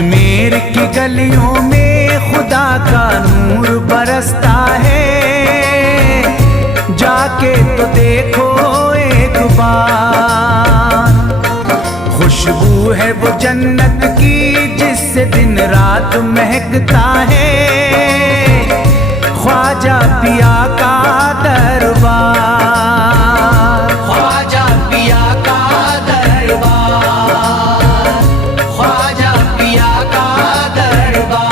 अजमेर की गलियों में खुदा का नूर बरसता है, जाके तो देखो एक बार। खुशबू है वो जन्नत की जिससे दिन रात महकता है, ख्वाजा पिया का दरबार। ख्वाजा पिया का दरबार, ख्वाजा पिया का दरबार।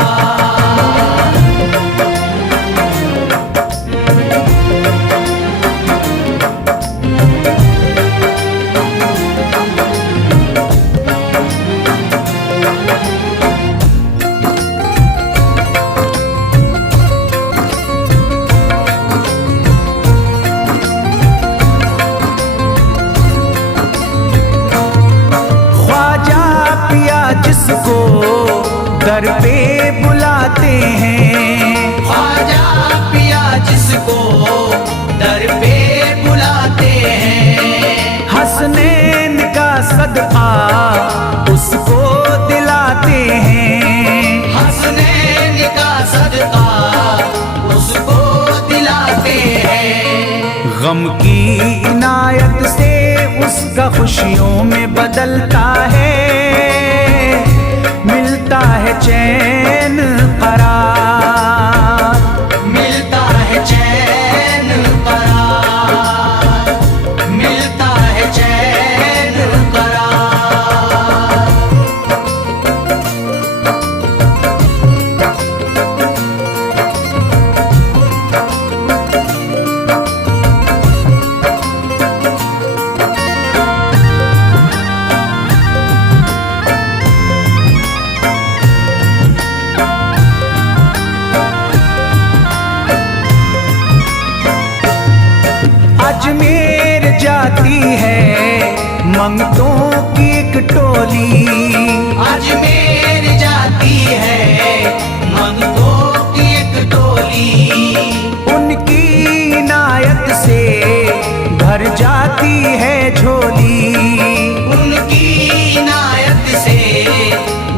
जिसको दर पे बुलाते हैं, ख्वाजा पिया जिसको दर पे बुलाते हैं, हसनैन का सदका उसको दिलाते हैं, हसनैन का सदका उसको दिलाते हैं। गम की इनायत से उसका खुशियों में बदलता है, मिलता है चैन करार, मिलता है चैन करार, मिलता है चैन करार। अजमेर जाती है मंगतों की एक टोली, अजमेर जाती है मंगतों की एक टोली, उनकी इनायत से भर जाती है झोली, उनकी इनायत से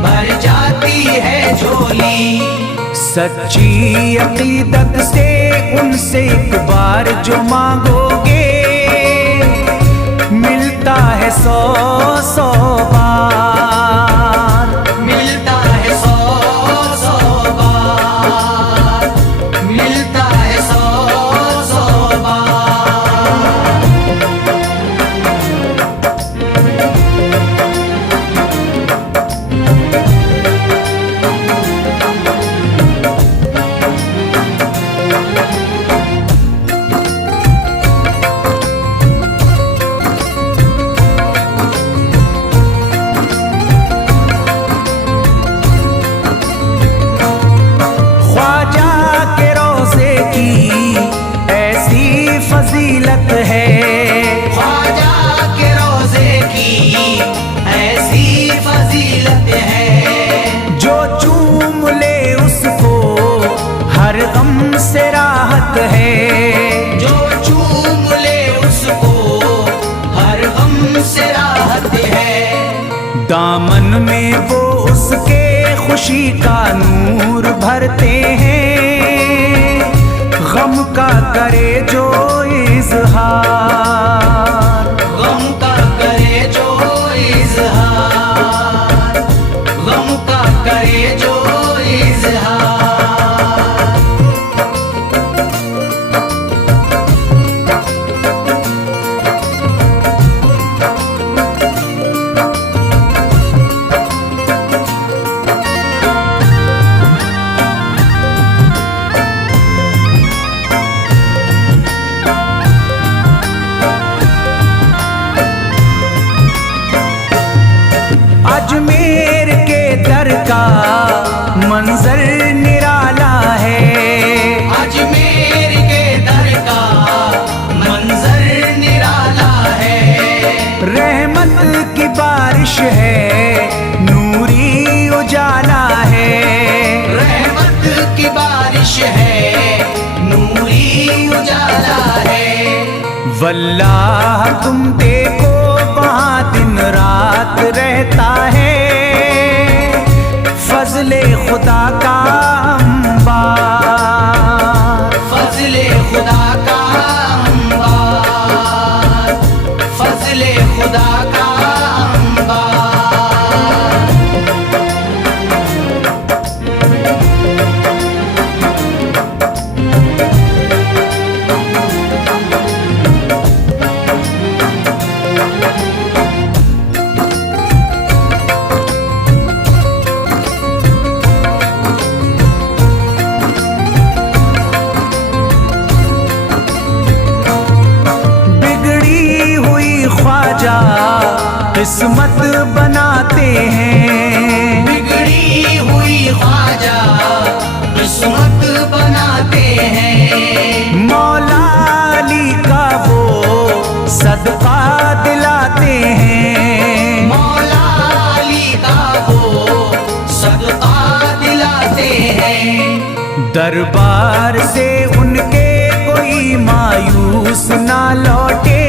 भर जाती है झोली। सच्ची अकीदत से उनसे एक बार जो मांगोगे, मिलता है 100 बार, मिलता है 100 बार, मिलता है 100 बार। फजीलत है ख्वाजा के रोज़े की ऐसी फजीलत है, जो चूम ले उसको हर गम से राहत है, जो चूम ले उसको हर गम से राहत है। दामन में वो उसके खुशी का नूर भरते हैं, गम का करे जो इज़हार, गम का करे जो इज़हार, गम का करे जो इज़हार। अजमेर के दर का मंजर निराला है, अजमेर के दर का मंजर निराला है। रहमत की बारिश है, नूरी उजाला है, रहमत की बारिश है, नूरी उजाला है। वल्लाह तुम देखो वहाँ दिन रात रहता है, फजले खुदा का अंबार, फजले खुदा का अंबार, फजले खुदा का अंबार। किस्मत बनाते हैं, बिगड़ी हुई ख्वाजा किस्मत बनाते हैं। मौला अली का वो सदका दिलाते हैं, मौला अली का वो सदका दिलाते हैं। दरबार से उनके कोई मायूस ना लौटे,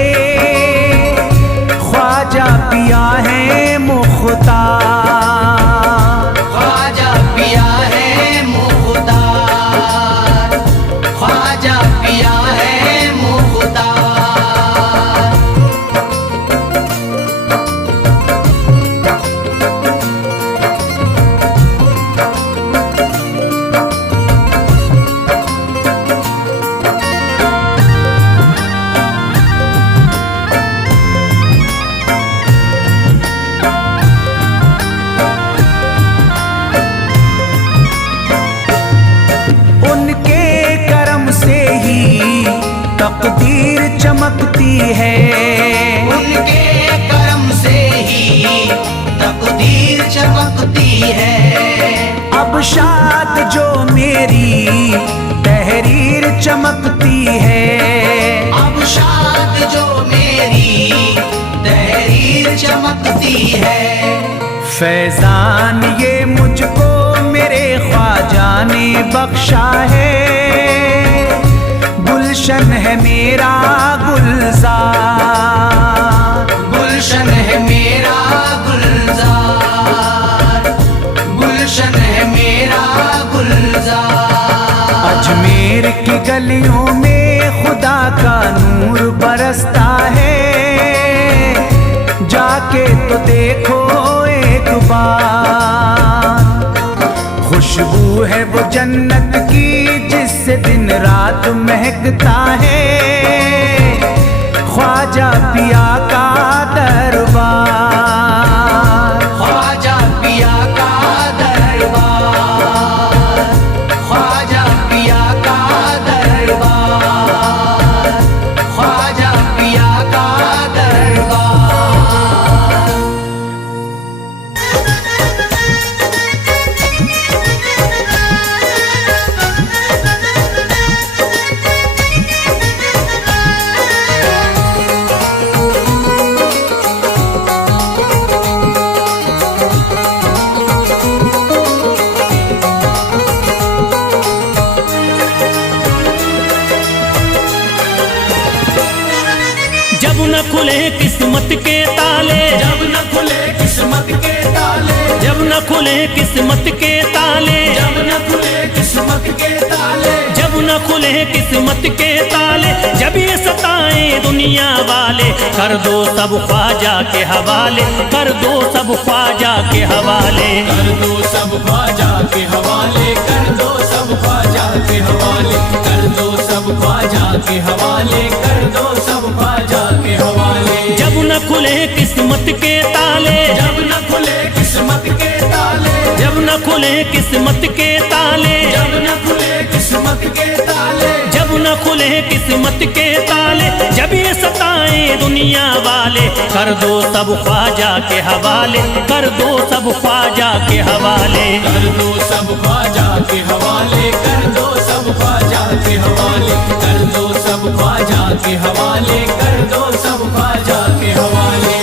ख्वाजा पिया है मुख्तार, ख्वाजा पिया है मुख्तार, ख्वाजा पिया है मुख्तार। तकदीर चमकती है, उनके करम से ही तकदीर चमकती है। अब शाद जो मेरी तहरीर चमकती है, अब शाद जो मेरी तहरीर चमकती है। फैजान ये मुझको मेरे ख्वाजा ने बख्शा है, गुलशन है मेरा गुलजार, गुलशन है मेरा गुलजार, गुलशन है मेरा गुलजार। अजमेर की गलियों में खुदा का नूर बरसता है, जाके तो देखो एक बार। खुशबू है वो जन्नत की जिससे दिन रात महकता है, ख्वाजा पिया का दरबार, ख्वाजा पिया का दरबार, ख्वाजा पिया का दरबार, ख्वाजा पिया का दरबार। न खुले किस्मत के ताले, जब न खुले किस्मत के ताले, जब न खुले किस्मत के ताले, जब न खुले किस्मत के ताले, जब न खुले किस्मत के ताले, जब ये सताएं दुनिया वाले, कर दो सब ख्वाजा के हवाले, कर दो सब ख्वाजा के हवाले, कर दो सब ख्वाजा के हवाले, कर दो सब ख्वाजा के हवाले, कर दो सब ख्वाजा के हवाले, कर दो सब ख्वाजा के हवाले। जब न खुले किस्मत के ताले, जब न खुले किस्मत के ताले, जब न खुले किस्मत के ताले, जब न खुले किस्मत के ताले, जब न खुले किस्मत के ताले, जब ये सताएं दुनिया वाले, कर दो सब ख्वाजा के हवाले, कर दो सब ख्वाजा के हवाले, कर दो सब ख्वाजा के हवाले, कर दो सब ख्वाजा के हवाले, कर दो सब ख्वाजा के हवाले, कर दो सब ख्वाजा के हवाले।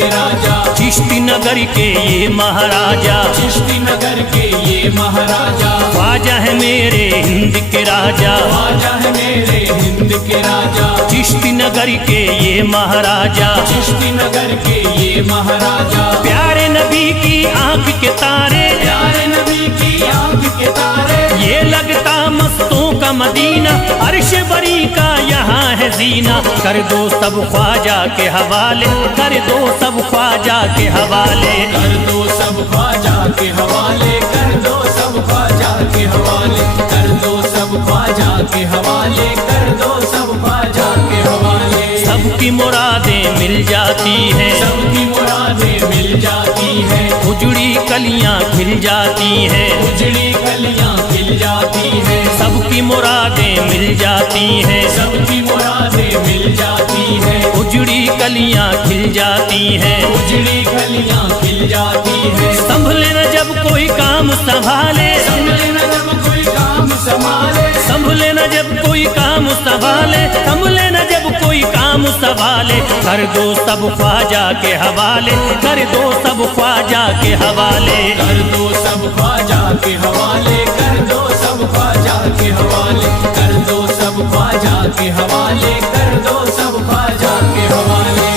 के राजा, चिश्ती नगर के ये महाराजा, चिश्ती नगर के ये महाराजा, ख्वाजा है मेरे हिंद के राजा, ख्वाजा है मेरे हिंद के राजा, चिश्ती नगर के ये महाराजा, चिश्ती नगर के ये महाराजा, प्यारे नबी की आंख के तारे, प्यारे नबी की आंख के तारे, ये लगता मस्तों का मदीना, अर्श बरी का यहाँ है जीना। कर दो सब ख्वाजा के हवाले, कर दो सब ख्वाजा के हवाले, कर दो सब ख्वाजा के हवाले, कर दो सब ख्वाजा के हवाले, कर दो सब ख्वाजा के हवाले, कर दो सब ख्वाजा के हवाले। सबकी मुरादें मिल जाती हैं, सबकी मुरादें मिल जाती है, उजड़ी कलियां खिल जाती हैं, उजड़ी कलियां खिल जाती है, सबकी मुरादें मिल जाती हैं, सबकी मुरादें मिल जाती है, उजड़ी कलियां खिल जाती हैं। उजड़ी कलियां खिल जाती है। संभले न जब कोई काम संभाले, संभले न जब कोई काम संभाले, संभले न जब कोई काम संभाले, संभले न जब कोई काम संभाले, कर दो सब ख्वाजा के हवाले, कर दो सब ख्वाजा के हवाले, कर दो सब ख्वाजा के हवाले, कर दो सब ख्वाजा के हवाले, कर दो सब ख्वाजा के हवाले, कर दो सब ख्वाजा के हवाले।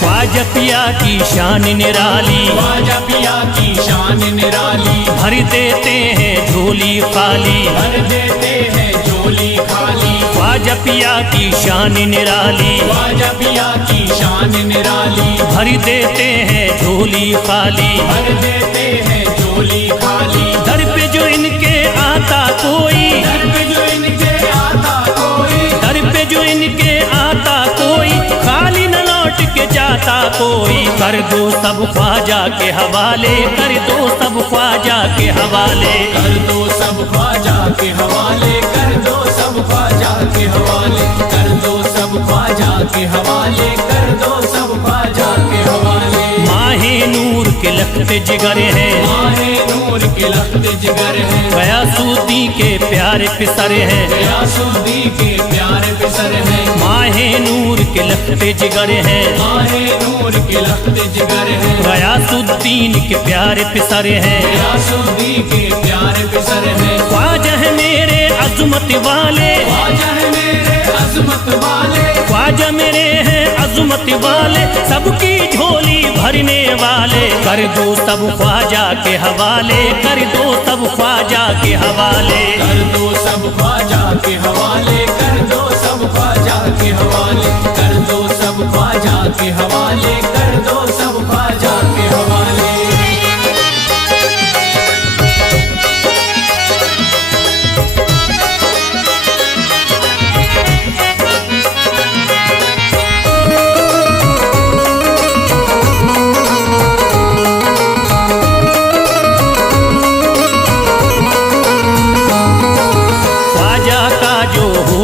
ख्वाजा पिया की शान निराली, ख्वाजा पिया की शान निराली, भर देते हैं झोली खाली, भर देते हैं झोली खाली, ख्वाजा पिया की शान निराली, ख्वाजा पिया की शान निराली, भर देते हैं झोली खाली, भर देते हैं झोली खाली। दर पे जो इनके आता कोई, दर पे जो इनके आता कोई, दर पे जो इनके आता कोई, खाली न लौट के जाता कोई, कर दो सब ख्वाजा के हवाले, कर दो सब ख्वाजा के हवाले, कर दो सब ख्वाजा के हवाले, कर दो सब ख्वाजा के हवाले, कर दो सब ख्वाजा के हवाले, कर दो सब ख्वाजा के हवाले। माहे नूर के लखते जिगर हैं, माहे नूर के लखते जिगर हैं, गयासुद्दीन के प्यारे पिसर हैं, गयासुद्दीन के प्यारे पिसर हैं, माहे नूर के लखते जिगर हैं, माहे नूर के लखते जिगर हैं, गयासुद्दीन के प्यारे पिसर हैं, गयासुद्दीन के प्यारे पिसर हैं। ख्वाजा है मेरे अज़मत वाले, ख्वाजा है मेरे अज़मत वाले, ख्वाजा मेरे हैं अज़मत वाले, सबकी झोली भरने वाले, कर दो सब ख्वाजा के हवाले, कर दो सब ख्वाजा के हवाले, कर दो सब ख्वाजा के हवाले, कर दो सब ख्वाजा के हवाले, कर दो सब ख्वाजा के हवाले, कर दो सब ख्वाजा के हवाले।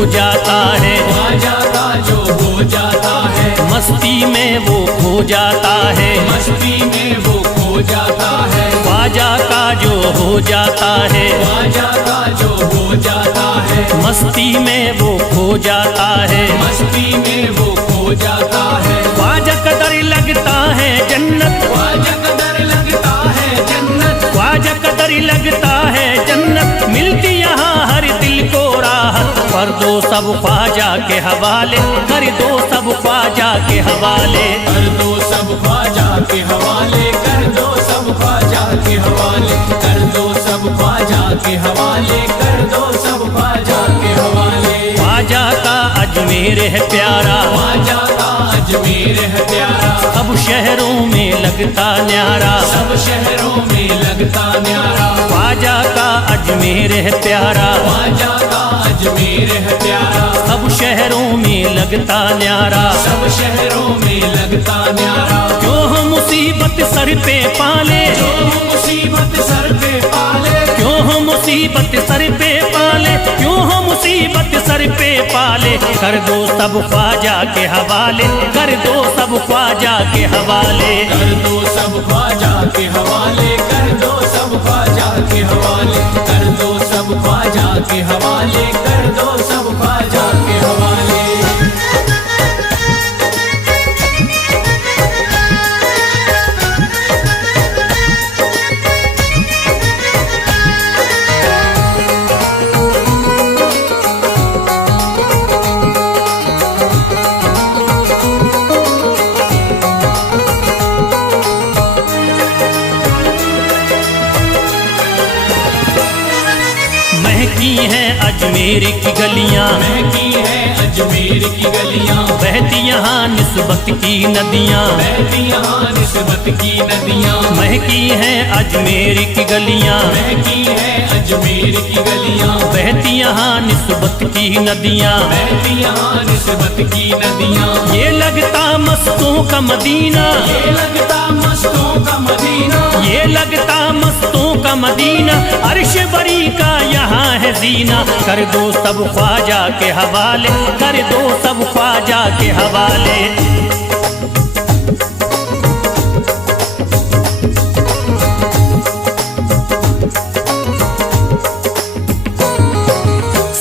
जाता है, ख्वाजा का जो हो जाता है, मस्ती में वो खो जाता है, मस्ती में वो खो जाता है, ख्वाजा का जो हो जाता है, ख्वाजा का जो हो जाता है, मस्ती में वो खो जाता है, मस्ती में वो खो जाता है। ख्वाजा कदर लगता है जन्नत, ख्वाजा कदर लगता है जन्नत, ख्वाजा कदर लगता है जन्नत, मिलती यहाँ हर दिल को राहत, कर दो सब ख्वाजा के हवाले, कर दो सब ख्वाजा के हवाले, कर दो सब ख्वाजा के हवाले, कर दो सब ख्वाजा के हवाले, कर दो सब ख्वाजा के हवाले, कर दो सब ख्वाजा के हवाले। ख्वाजा का अजमेर है प्यारा, ख्वाजा का अजमेर है प्यारा, सब शहरों में लगता न्यारा, सब शहरों में लगता न्यारा, ख्वाजा का अजमेर है प्यारा, ख्वाजा का अजमेर है प्यारा, सब शहरों में लगता न्यारा, सब शहरों में लगता न्यारा। जो हम मुसीबत सर पे पाले, जो मुसीबत सर पे पाले, मुसीबत सर पे पाले, क्यों हो मुसीबत सर पे पाले, कर दो सब ख्वाजा के हवाले, कर दो सब ख्वाजा के हवाले, कर दो सब ख्वाजा के हवाले, कर दो सब ख्वाजा के हवाले, कर दो सब ख्वाजा के हवाले, कर दो सब ख्वाजा के हवाले। महकी हैं अजमेर की गलियां, महकी है अजमेर की गलियां, बहती यहाँ निस्बत की नदियां, बहती यहाँ निस्बत की नदियां, महकी हैं अजमेर की गलियां, महकी है अजमेर की गलियां, बहती यहाँ निस्बत की नदियां, बहती यहाँ निस्बत की नदियां। ये लगता मस्तों का मदीना, ये लगता मस्तों का मदीना, ये लगता मस्तों का मदीना, अर्श बरी का यहाँ है जीना, कर दो सब ख्वाजा के हवाले, कर दो सब ख्वाजा के हवाले।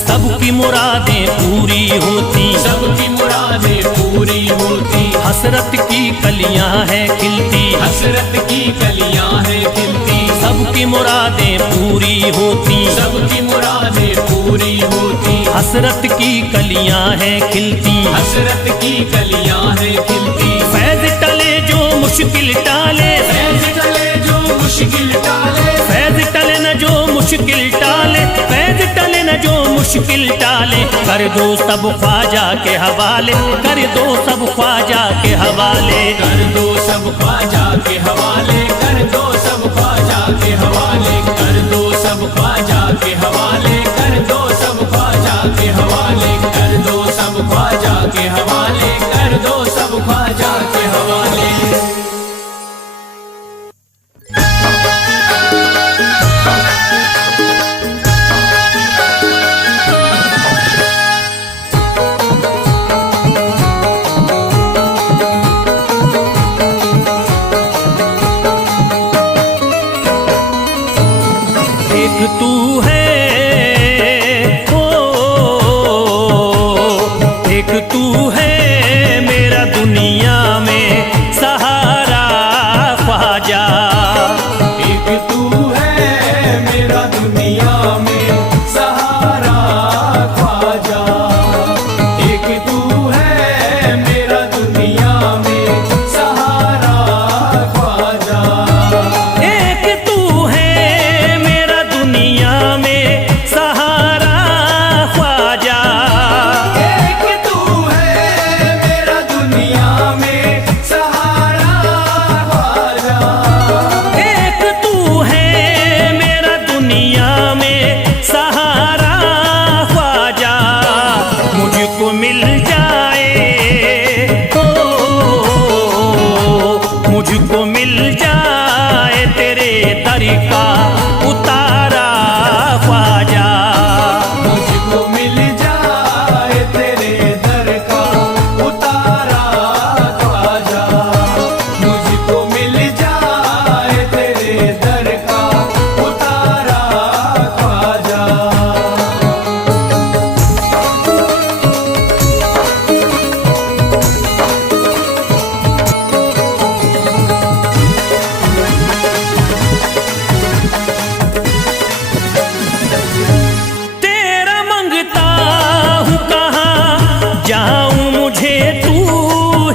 सबकी मुरादें पूरी होती, सबकी मुरादें पूरी होती, हसरत की कलियां हैं खिलती, हसरत की कलियां हैं खिलती, सबकी मुरादें पूरी होती, सबकी मुरादें पूरी होती, हसरत की कलियां हैं खिलती, हसरत की कलियां हैं खिलती। फैज टले जो मुश्किल टाले, फैज टले जो मुश्किल टाले, फैज टले न जो मुश्किल टाले, फैज टले न जो मुश्किल टाले, कर दो सब ख्वाजा के हवाले, कर दो सब ख्वाजा के हवाले, कर दो सब ख्वाजा के हवाले, कर दो सब ख्वाजा के हवाले, कर दो सब ख्वाजा के हवाले, कर दो सब ख्वाजा के हवाले, कर दो सब ख्वाजा के हवाले, कर दो सब ख्वाजा के हवाले। एक तू है ओ, एक तू है मेरा दुनिया में सहारा ख्वाजा, एक तू है मेरा दुनिया में सहारा ख्वाजा, एक तू है मेरा दुनिया में सहारा ख्वाजा, एक तू है मेरा दुनिया में सहारा ख्वाजा, एक तू है मेरा दुनिया में सहारा ख्वाजा, एक तू है मेरा दुनिया में सहारा ख्वाजा, मुझको मिल जाए ओ, मुझको मिल जाए तेरे दर का उतारा ख्वाजा, मुझको मिल जाए तेरे दर का उतारा ख्वाजा, मुझको मिल जाए तेरे दर का उतारा ख्वाजा। तेरा मंगता हूँ कहाँ जाऊँ मुझे तू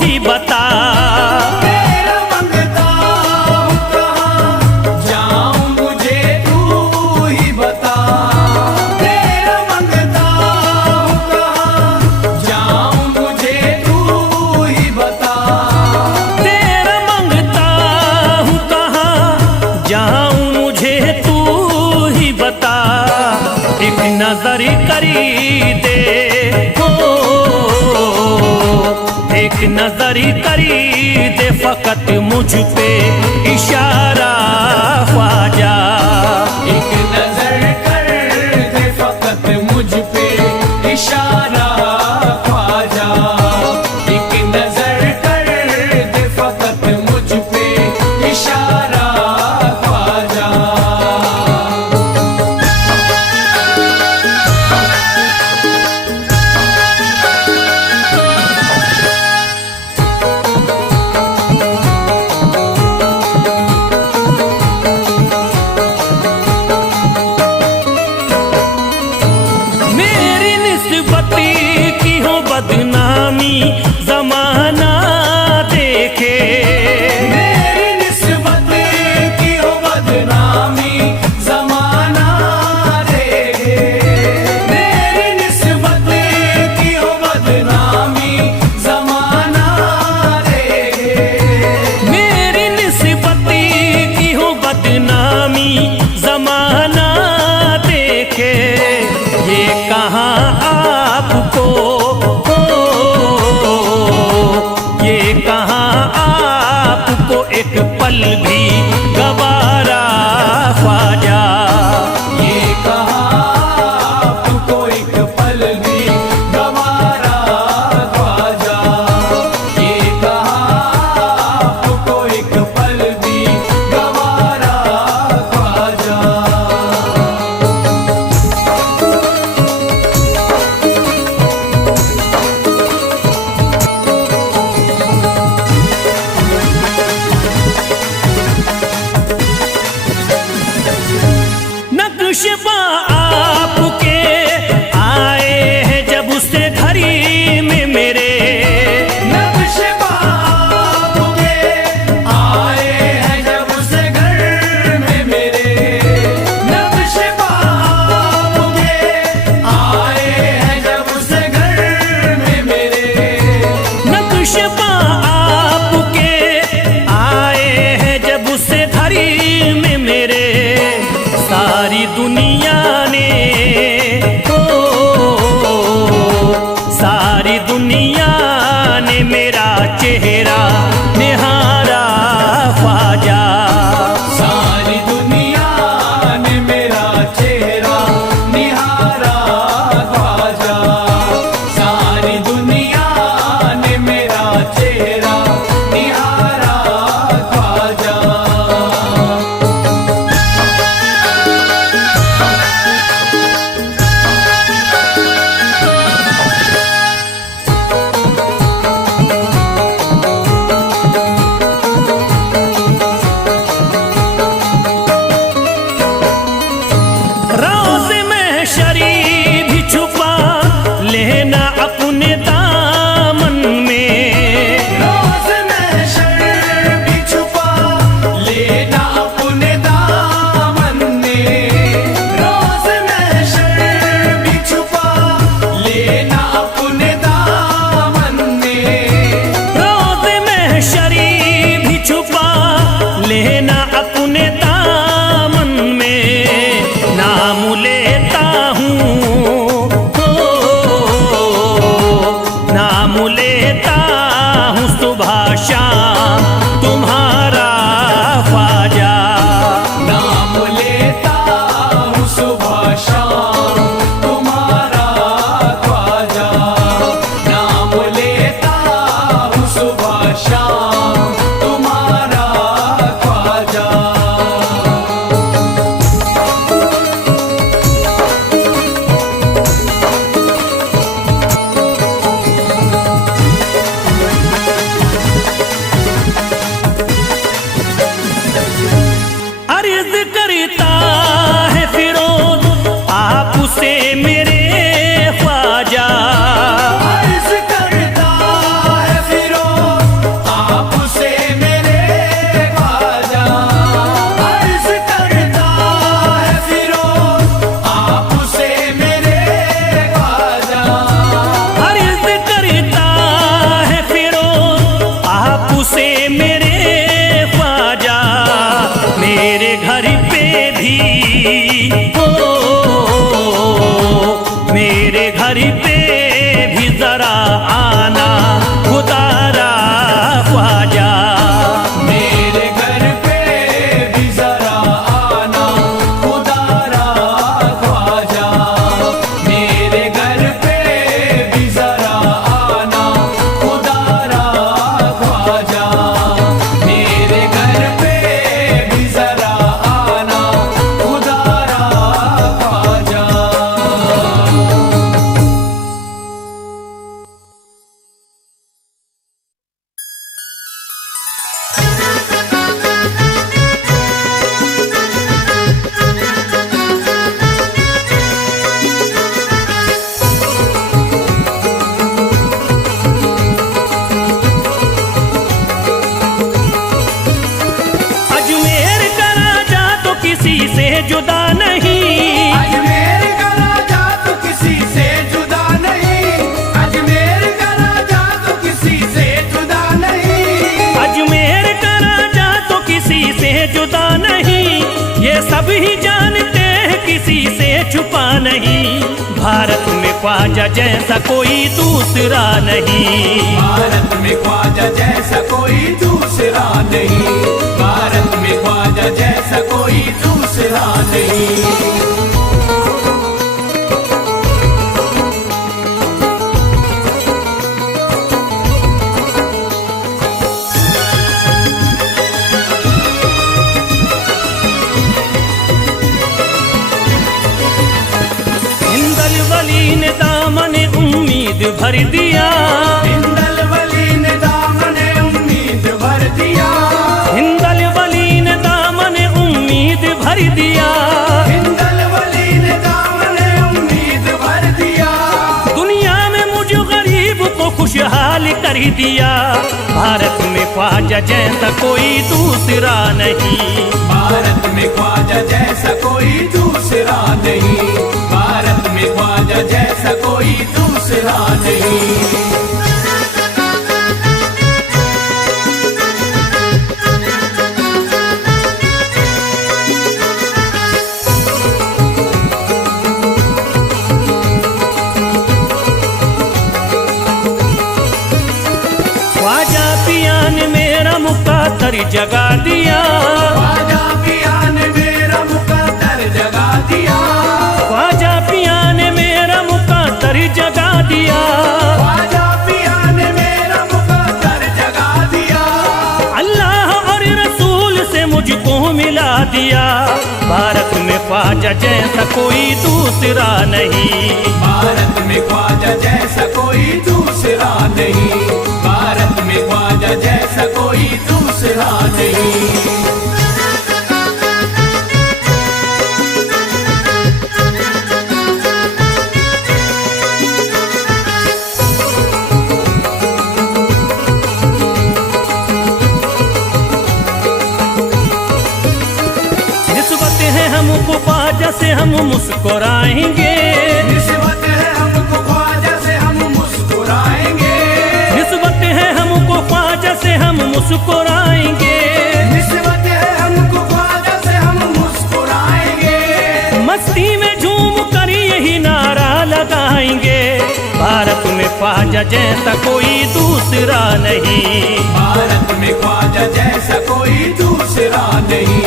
ही बता, तेरा मंगता हूँ कहाँ जाऊँ मुझे तू ही बता, तेरा मंगता हूँ कहाँ जाऊँ मुझे तू ही बता, तेरा मंगता हूँ कहाँ जाऊँ मुझे तू ही बता, एक नजर करी दे हो, एक नजर करी दे फकत मुझ पे इशारा ख्वाजा, एक नजर कर नक्शबा आपके आए हैं जब से घड़ी में मेरे, नक्शबा आपके आए हैं जब से घर में मेरे, नक्शबा आपके आए हैं जब से घर में मेरे, नक्शबा आपके आए हैं जब से घड़ी में मेरे। सारी दुनिया ने सारी दुनिया ने मेरा चेहरा निहारा ख्वाजा, सारी दुनिया ने मेरा चेहरा निहारा ख्वाजा, सारी दुनिया ने मेरा चेहरा निहारा ख्वाजा। रोज़ महशरी भी छुपा लेना अपने दामन में, रोज़ महशर भी छुपा लेना अपने दामन में, रोज़ महशर भी छुपा लेना अपने दामन में, रोज़ महशरी भी छुपा लेना अपने दामन में। नाम लेता हूँ नाम लेता हूँ सुबह शाम तुम्हारा ख्वाजा, नाम लेता हूँ सुबह शाम तुम्हारा ख्वाजा, नाम लेता हूँ सुबह शाम तुम्हारा ख्वाजा। अर्ज करता है फिरोज आपसे मेरे ख्वाजा, अर्ज करता है फिरोज आपसे मेरे ख्वाजा, अर्ज करता है फिरोज आपसे मेरे ख्वाजा, अर्ज करता है फिरोज आपसे मेरे ख्वाजा। मेरे घर पे भी मेरे घर पे भी जरा आना खुदारा ख्वाजा, मेरे घर पे भी जरा आना खुदारा ख्वाजा, मेरे घर पे भी जरा आना खुदारा ख्वाजा, मेरे घर पे भी जरा आना खुदारा ख्वाजा। अजमेर का राजा तो किसी से जुदा नहीं, अजमेर का राजा तो किसी से जुदा नहीं, अजमेर का राजा तो किसी से जुदा नहीं, अजमेर का राजा तो किसी से जुदा नहीं। ये सब ही जानते हैं किसी से छुपा नहीं। भारत में ख्वाजा जैसा कोई दूसरा नहीं, भारत में ख्वाजा जैसा कोई दूसरा नहीं, भारत में ख्वाजा जैसा कोई दूसरा नहीं। हिंदल वली ने दामन उम्मीद भर दिया, हिंदल वली ने दामन उम्मीद भर दिया, हिंदल वली ने दामन उम्मीद भर दिया। हिंदल वली ही दिया। भारत में ख्वाजा जैसा कोई दूसरा नहीं। भारत में ख्वाजा जैसा कोई दूसरा नहीं। भारत में ख्वाजा जैसा कोई दूसरा नहीं। ख्वाजा पिया ने मेरा मुकद्दर जगा दिया। ख्वाजा पिया ने मेरा मुकद्दर जगा दिया। ख्वाजा पिया ने मेरा मुकद्दर जगा दिया। ख्वाजा पिया ने मेरा मुकद्दर जगा दिया। अल्लाह और रसूल से मुझको मिला दिया। भारत में ख्वाजा जैसा कोई दूसरा नहीं। भारत में ख्वाजा जैसा कोई दूसरा नहीं। भारत में ख्वाजा जैसा कोई दूसरा नहीं। निस्बत है हमको ख्वाजा से हम मुस्कुराएंगे। निस्बत है हमको ख्वाजा से हम मुस्कुराएंगे। निस्बत है हमको ख्वाजा से हम मुस्कुराएंगे। निस्बत है हमको ख्वाजा से हम मुस्कुराएंगे। मस्ती में झूम कर यही नारा लगाएंगे। भारत में ख्वाजा जैसा कोई दूसरा नहीं। भारत में ख्वाजा जैसा कोई दूसरा नहीं।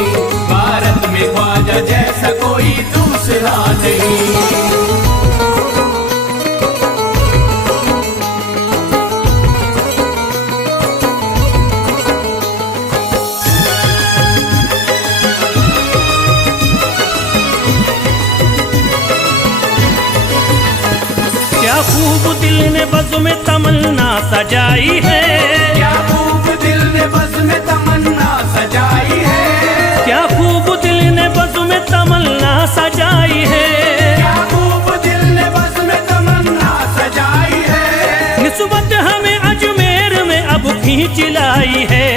भारत में ख्वाजा जैसा कोई दूसरा नहीं। क्या खूब दिल ने बज़्म में तमन्ना सजाई है। क्या खूब दिल ने बज़्म में तमन्ना सजाई है। क्या खूब दिल ने बज़्म में तमन्ना सजाई है। क्या खूब दिल ने बज़्म में तमन्ना सजाई है। निस्बत हमें अजमेर में अब खींच लाई है।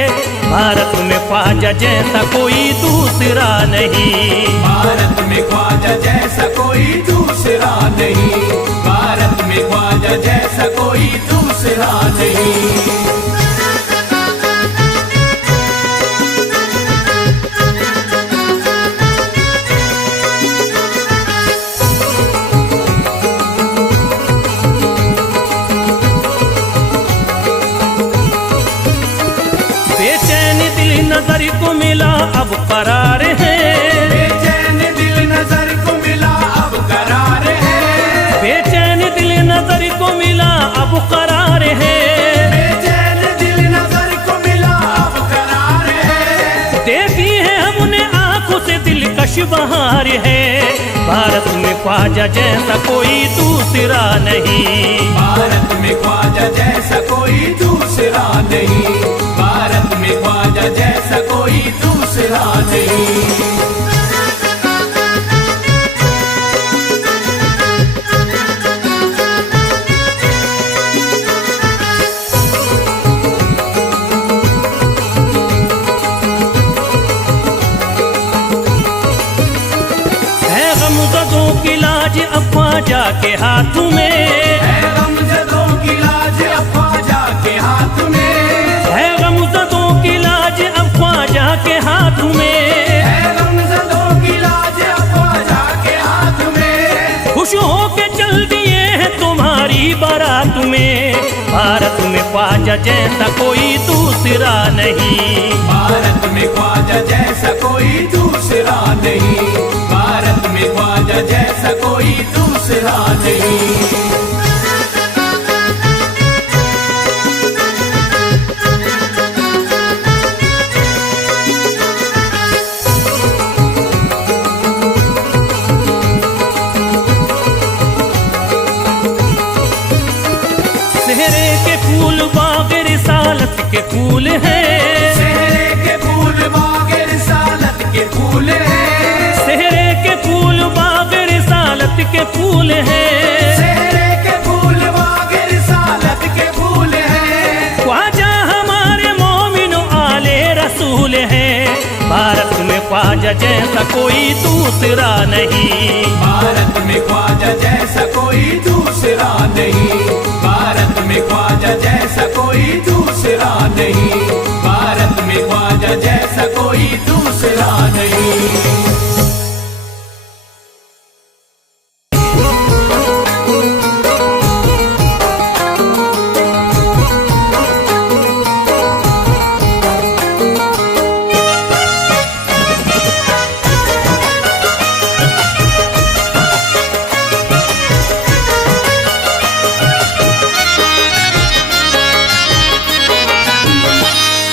भारत में ख्वाजा जैसा कोई दूसरा नहीं। भारत में ख्वाजा जैसा कोई दूसरा नहीं। भारत में ख्वाजा जैसा कोई दूसरा नहीं। बेचैन दिल नजर को मिला अब करार है। बेचैन दिल नजर को मिला अब करार है। बेचैन दिल नजर को मिला अब करार है। बेचैन दिल नजर को मिला अब करार है। देखी है हमने आंखों से दिलकश बहार है। भारत में ख्वाजा जैसा कोई दूसरा नहीं। भारत में ख्वाजा जैसा कोई दूसरा नहीं। भारत में ख्वाजा जैसा कोई दूसरा नहीं। है गमज़दों की लाज अब ख्वाजा के हाथ में। है गमज़दों की लाज अब ख्वाजा के हाथ में। है गमज़दों की लाज अब ख्वाजा के हाथ में। है गमज़दों की लाज अब ख्वाजा के हाथ में। खुश होके चल दिए हैं तुम्हारी बारात में। भारत में ख्वाजा जैसा कोई दूसरा नहीं। भारत में ख्वाजा जैसा कोई दूसरा नहीं। भारत में ख्वाजा जैसा कोई दूसरा नहीं। सेहरे के फूल बाग रिसालत के फूल हैं। सेहरे के फूल बाग रिसालत के फूल हैं। सेहरे के फूल बाग रिसालत के फूल हैं। सेहरे के फूल बाग रिसालत के फूल हैं। है। भारत में ख्वाजा जैसा कोई दूसरा नहीं। भारत में ख्वाजा जैसा कोई दूसरा नहीं। भारत में ख्वाजा जैसा कोई दूसरा नहीं। भारत में ख्वाजा जैसा कोई दूसरा नहीं।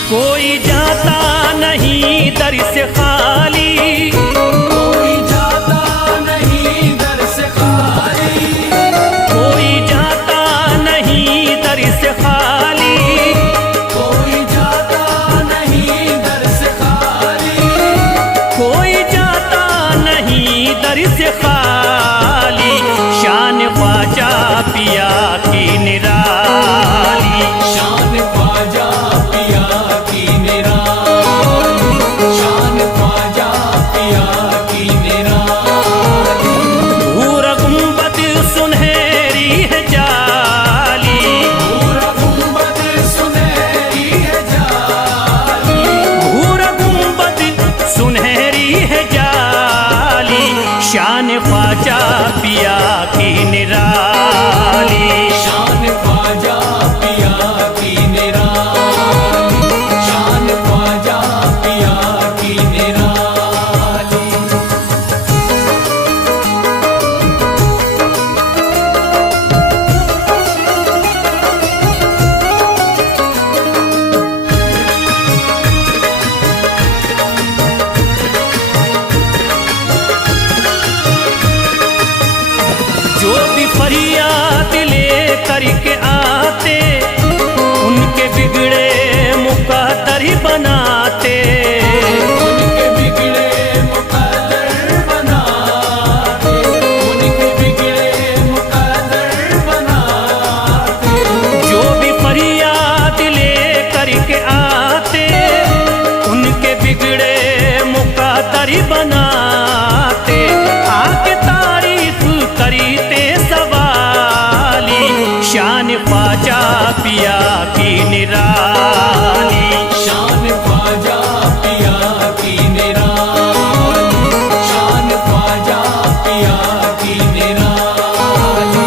कोई जाता नहीं दर से खाली, कोई जाता नहीं दर से खाली। कोई जाता नहीं दर से खाली, कोई जाता नहीं दर से खाली। कोई जाता नहीं दर से खाली। शान ख्वाजा पिया की निराली। शान ख्वाजा पिया की निराली। शान ख्वाजा पिया की निराली। भूर गुंबद सुनहरी है जाली। भूर गुंबद सुनहरी है जाली। भूर गुंबद सुनहरी है जाली। शान ख्वाजा पिया की निराली। शान ख्वाजा पिया की निराली। शान ख्वाजा पिया की निराली। जो भी फरियाद ले करके आते, उनके बिगड़े मुकद्दर ही बनाते। उनके बिगड़े मुकद्दर बनाते। उनके बिगड़े मुकद्दर बनाते। जो भी फरियाद ले करके आते, उनके बिगड़े मुकद्दर ही बनाते। आके तारीफ करते सवाली। शान ख्वाजा पिया की निराली। शान ख्वाजा पिया की निराली। शान ख्वाजा पिया की निराली।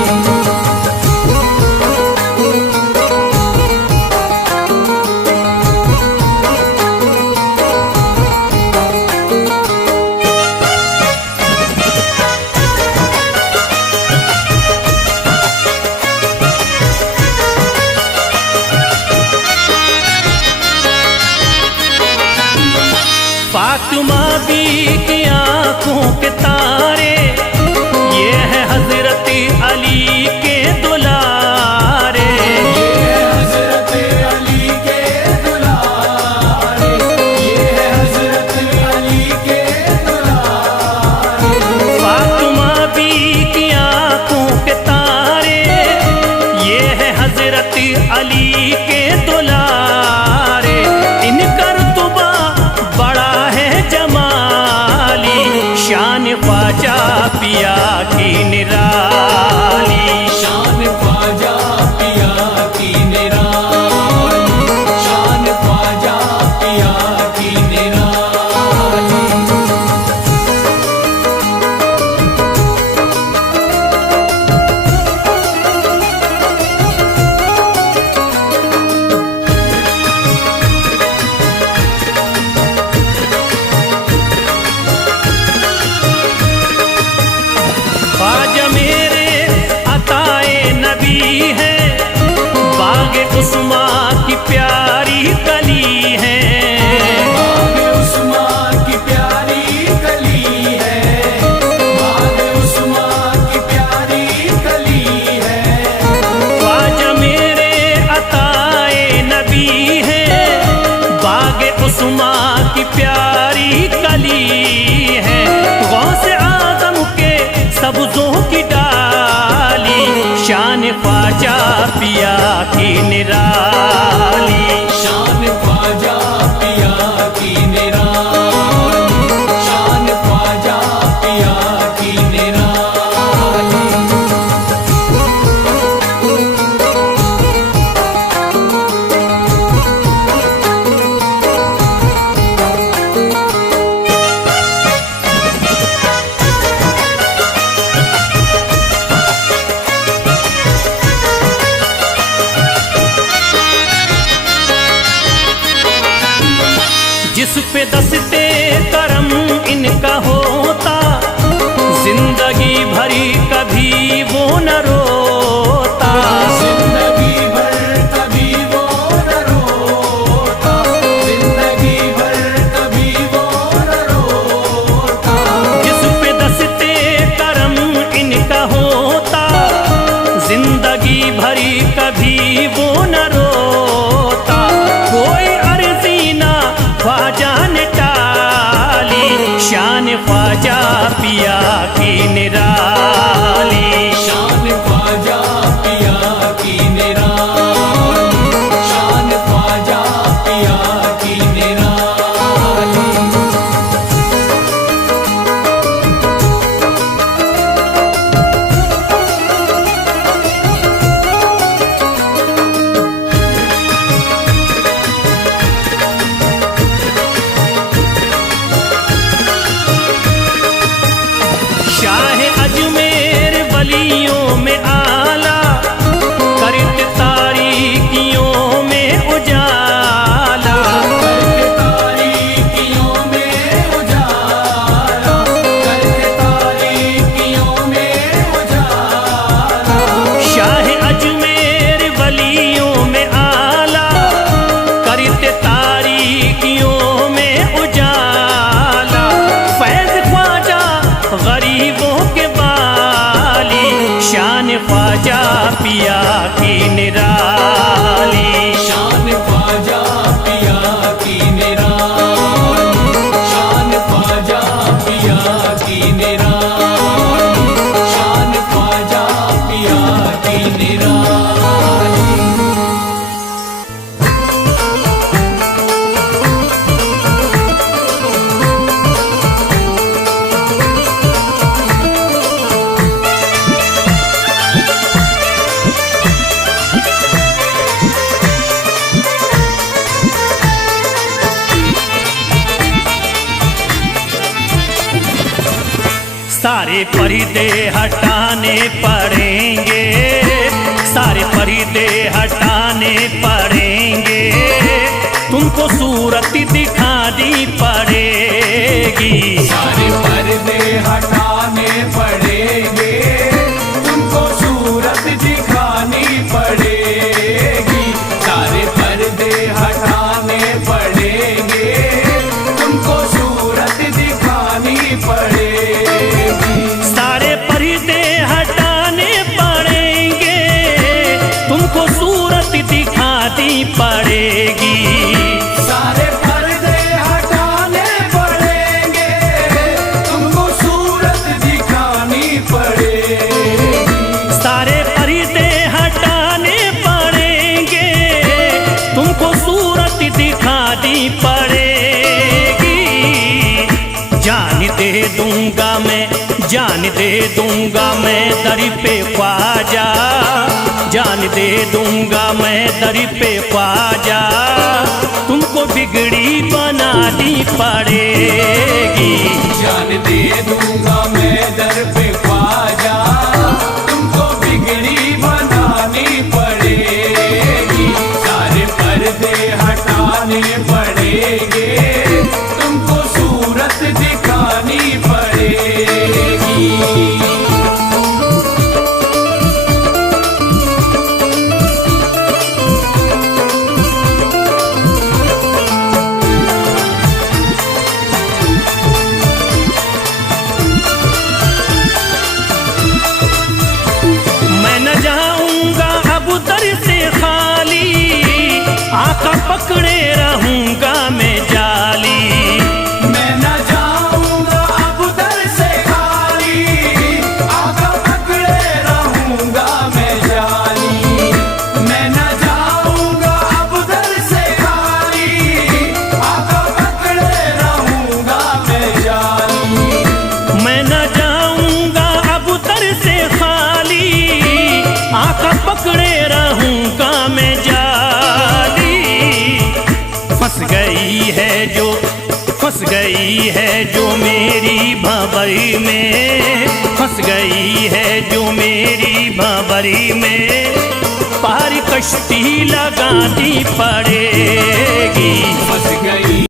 फातिमा बी की आंखों के तारे, ये है हजरत अली के दुलारे। ये है हजरत अली के दुलारे। ये है हजरत अली के दुलारे। फातिमा बी की आंखों के तारे, ये है हजरत अली के दुलारे। इनका रुतबा बड़ा है जमाली। शान ख्वाजा पिया की निराली। शान ख्वाजा पिया की निराली। शान ख्वाजा पिया की निराली। ख्वाजा मेरे अताए नबी है, बाग उस्मा की प्यारी कली है। बाग उस्मा की प्यारी कली है। बाग उस्मा की प्यारी कली है। ख्वाजा मेरे अताए नबी है, बाग उस्मा की प्यारी कली है। गौसे आजम के सब्जों की डाली। शान ख्वाजा पिया की निराली। शान ख्वाजा पिया की पिया की निराली। शान ख्वाजा पिया की निराली, शान ख्वाजा पिया की निराली। शाह अजमेर वलियों में आला, करत तारीकियों में उजाला। करके तारीकियों में उजाला, करके तारीकियों में उजाला। शाह अजमेर वलियों में आला, करत तारीकियों में उजाला। फैज ख्वाजा गरीबों के बाली, शान ख्वाजा पिया की निराली। शान ख्वाजा पिया की निराली, शान ख्वाजा पिया की निराली, शान ख्वाजा पिया की निराली। सारे पर्दे हटाने पड़ेंगे, सारे पर्दे हटाने पड़ेंगे। तुमको सूरत दिखानी पड़ेगी। सारे पर्दे हटाने पड़ेंगे, तुमको सूरत दिखानी पड़ेगी। सारे पर्दे हटाने पड़ेंगे, तुमको सूरत दिखानी पड़ेगी। सारे पर्दे हटाने पड़ेंगे, तुमको सूरत दिखानी पड़ेगी। सारे पर्दे हटाने पड़ेंगे, तुमको सूरत दिखानी पड़ेगी। सारे पर्दे हटाने पड़ेंगे, तुमको सूरत दिखानी पड़ेगी। जान दे दूंगा मैं, जान दे दूंगा मैं दर पे ख्वाजा, जान दे दूंगा मैं दर पे ख्वाजा। तुमको बिगड़ी बनानी पड़ेगी। जान दे दूंगा मैं दर पे ख्वाजा, तुमको बिगड़ी बनानी पड़ेगी। सारे पर्दे हटाने पड़ेंगे, तुमको सूरत दिखानी पड़ेगी। मैं न जाऊंगा अब दर से खाली, आका पकड़े रहूंगा मैं जाली। मैं न जाऊंगा अब दर से खाली, आका पकड़े रहूंगा मैं जाली। मैं न जाऊंगा अब दर से खाली, आका पकड़े रहूंगा मैं जाली। मैं न जाऊंगा अब दर से खाली, आका पकड़े रहूंगा मैं जाली। फंस गई है जो, फंस गई है जो मेरी भंवरी में, फंस गई है जो मेरी भंवरी में। पार कश्ती लगानी पड़ेगी। फंस गई